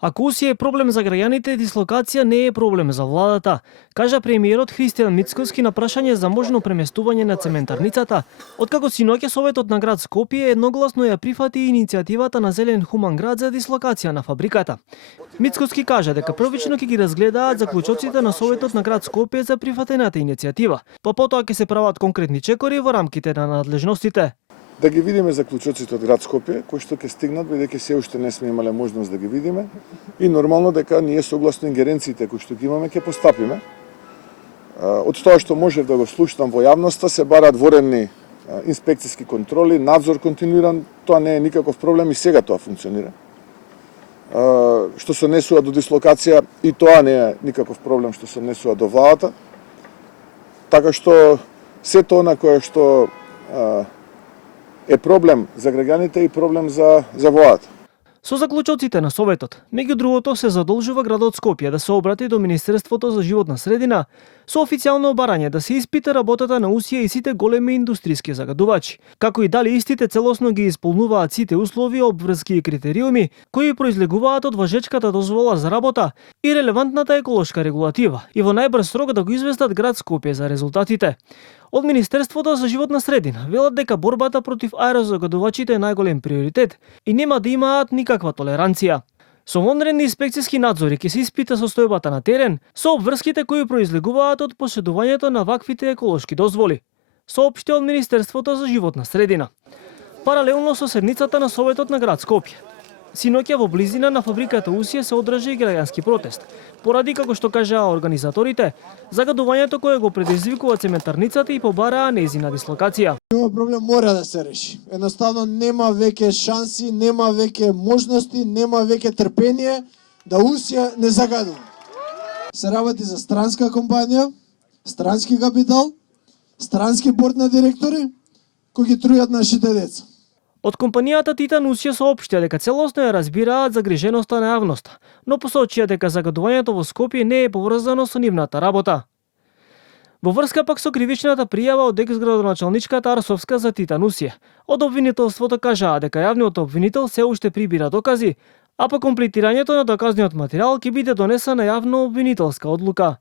Ако Усија е проблем за граѓаните, дислокација не е проблем за владата, кажа премиерот Христијан Мицкоски на прашање за можно преместување на цементарницата, откако синоќа Советот на град Скопје едногласно ја прифати иницијативата на Зелен хуман град за дислокација на фабриката. Мицкоски кажа дека првично ќе ги разгледаат заклучоците на Советот на град Скопје за прифатената иницијатива, па потоа ќе се прават конкретни чекори во рамките на надлежностите. Да ги видиме заклучоците од град Скопје, кои што ќе стигнат, бидејќи се уште не сме имале можност да ги видиме, и нормално дека ние согласно ингеренциите кои што ги имаме ќе постапиме. Од тоа што можев да го слушнам во јавноста, се бараат воредни инспекцијски контроли, надзор континуиран, тоа не е никаков проблем и сега тоа функционира. Што се однесува до дислокација, и тоа не е никаков проблем што се однесува до владата. Така што сето она кое што е проблем за граѓаните и проблем за владата. Со заклучоците на Советот, меѓу другото се задолжува градот Скопје да се обрати до Министерството за животна средина со официјално барање да се испита работата на Усија и сите големи индустријски загадувачи, како и дали истите целосно ги исполнуваат сите услови, обврски и критериуми кои произлегуваат од важечката дозвола за работа и релевантната еколошка регулатива, и во најбрз срок да го известат град Скопје за резултатите. Од Министерството за животна средина велат дека борбата против аерозагадувачите е најголем приоритет и нема да имаат никаква толеранција. Со вонредни инспекцијски надзори ќе се испита состојбата на терен со обврските кои произлегуваат од поседувањето на ваквите еколошки дозволи, соопшти од Министерството за животна средина. Паралелно со седницата на Советот на град Скопје, синоќа во близина на фабриката Усија се одржа и граѓански протест, поради, како што кажаа организаторите, загадувањето кое го предизвикува цементарницата и побараа нејзина дислокација. Овој проблем мора да се реши. Едноставно нема веќе шанси, нема веќе можности, нема веќе трпение да Усија не загадува. Се работи за странска компанија, странски капитал, странски борд на директори кои ги трујат нашите деца. Од компанијата Титан Усија соопштија дека целосно ја разбираат загриженоста на јавноста, но посочија дека загадувањето во Скопје не е поврзано со нивната работа. Во врска пак со кривичната пријава од екс-градоначалничката Арсовска за Титан Усија, од обвинителството кажаа дека јавниот обвинител се уште прибира докази, а по комплетирањето на доказниот материјал ќе биде донесена јавно обвинителска одлука.